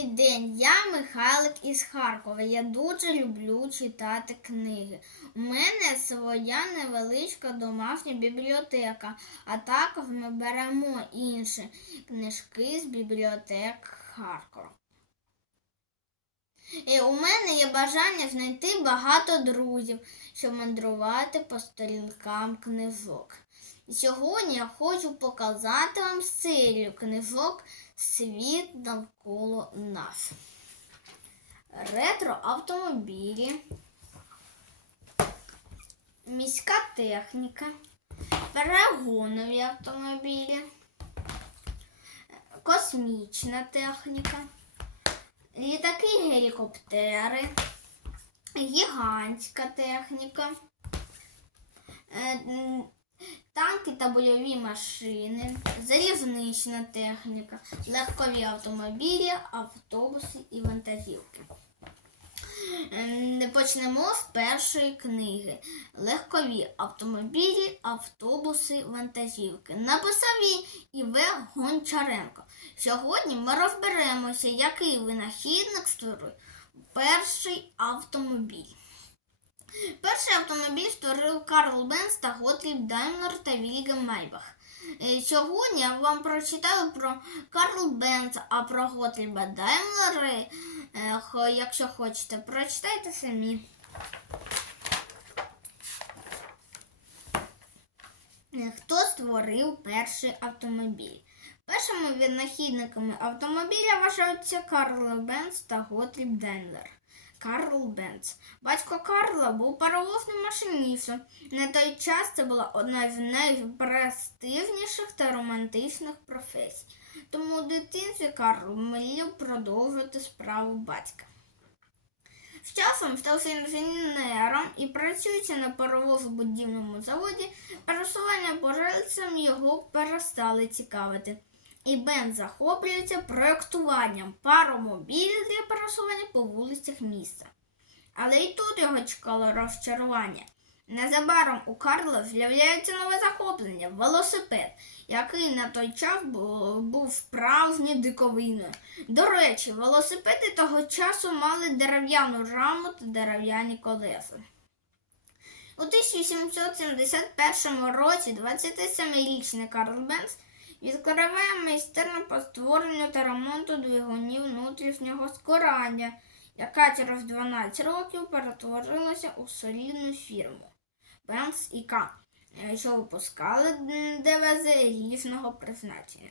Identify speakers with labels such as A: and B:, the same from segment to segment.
A: Добрий день, я Михайлик із Харкова. Я дуже люблю читати книги. У мене своя невеличка домашня бібліотека, а також ми беремо інші книжки з бібліотек Харкова. І у мене є бажання знайти багато друзів, щоб мандрувати по сторінкам книжок. Сьогодні я хочу показати вам серію книжок Світ навколо нас. Ретро автомобілі, міська техніка, перегонові автомобілі, космічна техніка, літаки гелікоптери, гігантська техніка. Танки та бойові машини, залізнична техніка, легкові автомобілі, автобуси і вантажівки. Ем, Почнемо з першої книги. Легкові автомобілі, автобуси, вантажівки. Написав її Іве Гончаренко. Сьогодні ми розберемося, який винахідник створив перший автомобіль. Перший автомобіль створив Карл Бенц та Готліб Даймлер та Вільгам Майбах. Е, Сьогодні я вам прочитаю про Карл Бенц, а про Готліба Даймлера, е, якщо хочете, прочитайте самі. Е, Хто створив перший автомобіль? Першими винахідниками автомобіля вважаються Карл Бенц та Готліб Даймлер. Карл Бенц. Батько Карла був паровозним машиністом. На той час це була одна з найпрестижніших та романтичних професій. Тому у дитинстві Карл мріяв продовжити справу батька. З часом стався інженером і працюючи на паровозобудівному заводі, пересування по рельсам його перестали цікавити. І Бен захоплюється проєктуванням паромобілів для пересування по вулицях міста. Але і тут його чекало розчарування. Незабаром у Карла з'являється нове захоплення велосипед, який на той час був справжньою диковиною. До речі, велосипеди того часу мали дерев'яну раму та дерев'яні колеса. У 1771 році 27-річний Карл Бенц відкриває майстерню по створенню та ремонту двигунів внутрішнього скорання, яка через 12 років перетворилася у солідну фірму Бенц і К, е, що випускали ДВЗ різного призначення.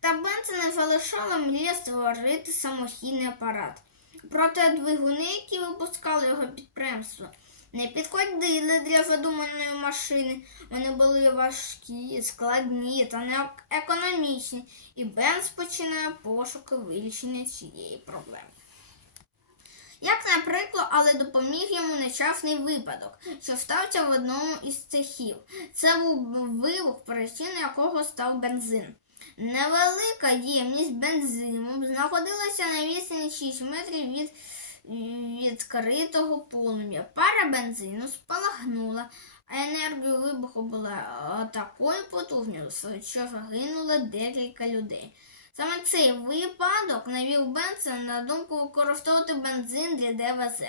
A: Та Бенца не залишала мрія створити самохідний апарат. Проте двигуни, які випускали його підприємство, не підходили для задуманої машини. Вони були важкі, складні та не економічні, і Бенц починає пошуки вирішення цієї проблеми. Як, наприклад, але допоміг йому нещасний випадок, що стався в одному із цехів. Це був вибух, причиною якого став бензин. Невелика ємність бензину знаходилася на відстані 6 метрів від відкритого полум'я. Пара бензину спалахнула, а енергія вибуху була е, такою потужною, що загинуло декілька людей. Саме цей випадок навів Бенса на думку використовувати бензин для ДВЗ.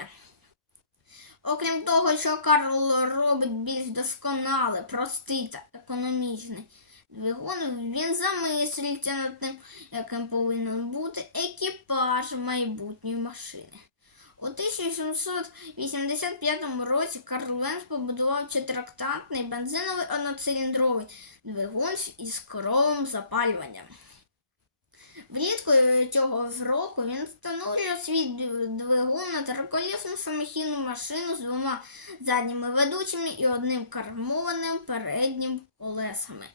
A: Окрім того, що Карл робить більш досконалий, простий та економічний двигун, він замислюється над тим, яким повинен бути екіпаж майбутньої машини. У 1785 році Карл Ленц побудував чотирьохтактний бензиновий одноциліндровий двигун із коровим запалюванням. Влітку цього року він встановлює свій двигун на триколісну самохідну машину з двома задніми ведучими і одним кармованим переднім колесами.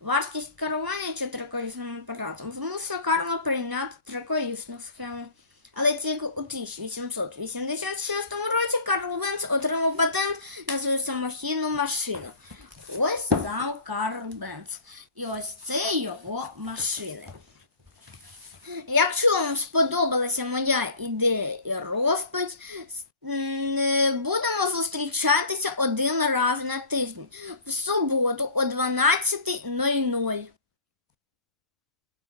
A: Вартість керування чотириколісним апаратом змусила Карла прийняти триколісну схему. Але тільки у 1886 році Карл Бенц отримав патент на свою самохідну машину. Ось сам Карл Бенц. І ось це його машини. Якщо вам сподобалася моя ідея і розповідь, е, будемо зустрічатися один раз на тиждень в суботу о 12.00.